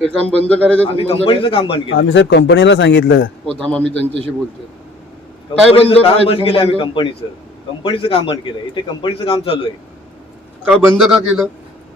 हे काम बंद करायचं. आम्ही कंपनीचं काम बंद केलं. आम्ही साहेब कंपनीला सांगितलं. हो थांब, आम्ही त्यांच्याशी बोलतोय. कंपनीचं काम बंद केलं आम्ही. कंपनीचं काम बंद केलं. इथे कंपनीचं काम चालू आहे. का बंद का केलं?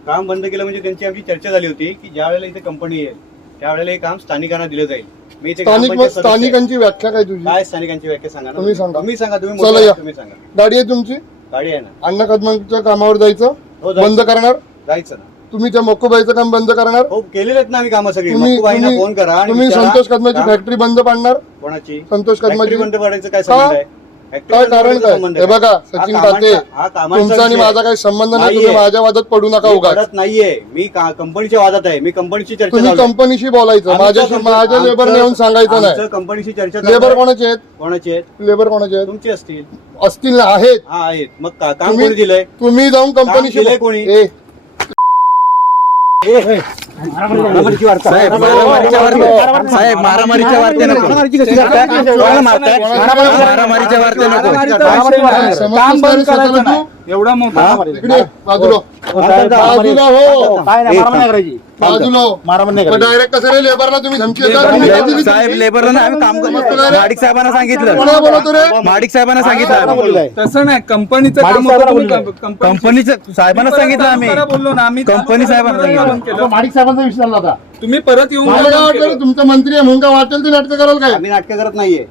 काम बंद केलं म्हणजे त्यांची आमची चर्चा झाली होती की ज्या वेळेला इथे कंपनी येईल त्यावेळेला हे काम स्थानिकांना दिलं जाईल. मी इथे स्थानिकांची व्याख्या काय तुझी? काय स्थानिकांची व्याख्या सांगा ना. तुम्ही सांगा. तुम्ही सांगा. तुम्ही चला मोठे या. आहात, तुम्ही सांगा. गाडी आहे तुमची? गाडी आहे ना. अण्णा कदमांच्या कामावर जायचं, हो, जायचं. बंद करणार. जायचं ना. तुम्ही त्या मक्कूबाईचं काम बंद करणार. हो केलेले आहेत ना आम्ही कामं सगळी. तुम्ही मक्कूबाईंना फोन करा आणि तुम्ही विचारा. संतोष कदमाची फॅक्टरी बंद पाडणार. कोणाची? संतोष फॅक्टरी कदमाची. बंद पडायचं काय संबंध आहे? फॅक्टरी काय बंद कारण पडायचं काय? संबंध हे काय? बघा हा सचिन कामांचा- ताते, हा कामांचा तुमचा आणि विषय माझा काही संबंध नाही. नाहीये. तुम्ही माझ्या वादात पडू नका मी उगाच. पडत नाहीये. मी कंपनीच्या वादात आहे. मी कंपनीची चर्चा तुम्ही चालू आहे. कंपनीशी बोलायचं, माझ्या लेबरने येऊन सांगायचं नाही. कंपनीची चर्चा चालू लेबर आहे. कोणाचे आहेत? कोणाची आहेत? लेबर कोणाचे आहेत? तुमची असतील. असतील ना, आहेत. हा आहेत. मग काम कोणी दिलंय? तुम्ही जाऊन कंपनीशी दिलंय कोणी? साहेब मारामारीच्या वार्ते, साहेब मारामारीच्या वार्ते नको. कोणाला मारताय? मारामारीच्या वार्ते नको. काम बंद करायचं नाही. एवढा मोठा इकडे बाजूला बाजूला हो, बाजूला डायरेक्ट कसं रे लेबरला तुम्ही धमकी देता? साहेब लेबरला आम्ही काम माडिक साहेबांना सांगितलं. कोणाला बोलवतो रे? माडिक साहेबांना सांगितलं. तसं नाही. कंपनीचं काम होतं, तुम्ही कंपनीचं साहेबांना सांगितलं आम्ही. बोललो ना आम्ही. कंपनी साहेबांना सांगितलं. माडिक साहेबांचा विषय झाला होता. तुम्ही परत येऊन मला काय वाटलं तुमचा मंत्री आहे म्हणून काय वाटेल ते नाटक कराल काय? आम्ही नाटकं करत नाहीये.